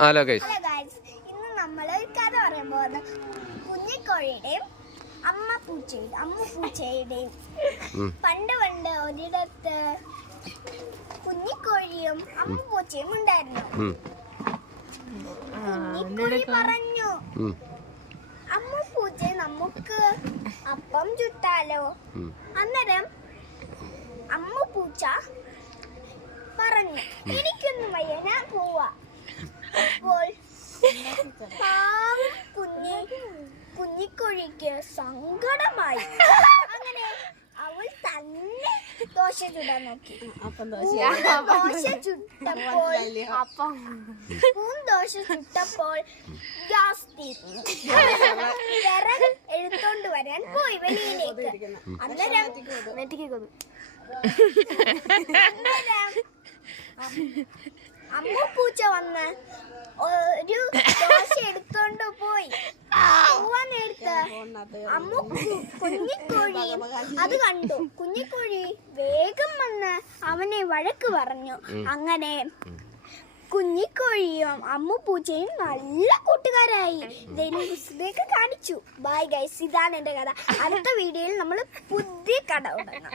Hello guys, ഇന്ന് നമ്മൾ കഥ പറയാൻ പോകുന്നത് കുഞ്ഞിക്കോഴിയുടെയും അമ്മ പൂച്ചയുടെയും. പണ്ട് ഒരിടത്ത് കുഞ്ഞിക്കോഴിയും അമ്മ പൂച്ചയും ഉണ്ടായിരുന്നു. കുഞ്ഞിക്കോഴി പറഞ്ഞു, അമ്മ പൂച്ച നമുക്ക് അപ്പം ചുട്ടാലോ. അന്നേരം അമ്മ പൂച്ച പറഞ്ഞു, എനിക്കൊന്നും വയ്യ, ഞാൻ പോവാ. അപ്പോൾ കുഞ്ഞിക്കോഴിക്ക് സങ്കടമായി. അങ്ങനെ അവൾ തന്നെ ദോശ ചുടാൻ നോക്കി. ദോശ ചുട്ടപ്പോൾ ഗ്യാസ് തീർന്നു. വിറക് എടുത്തോണ്ട് വരാൻ പോയി വെളിയിലേക്ക്. അന്നേരം അമ്മ പൂച്ച വന്ന് ഒരു ദോശ എടുത്തോണ്ട് പോയി. പോവാനെടുത്ത് കുഞ്ഞിക്കോഴി അത് കണ്ടു. കുഞ്ഞിക്കോഴി വേഗം വന്ന് അവനെ വഴക്ക് പറഞ്ഞു. അങ്ങനെ കുഞ്ഞിക്കോഴിയും അമ്മ പൂച്ചയും നല്ല കൂട്ടുകാരായി. ഇതൊക്കെ കാണിച്ചു. ബൈ ഗൈസ്, ഇതാണ് എന്റെ കഥ. അടുത്ത വീഡിയോയിൽ നമ്മൾ പുതിയ കട തുടങ്ങാം.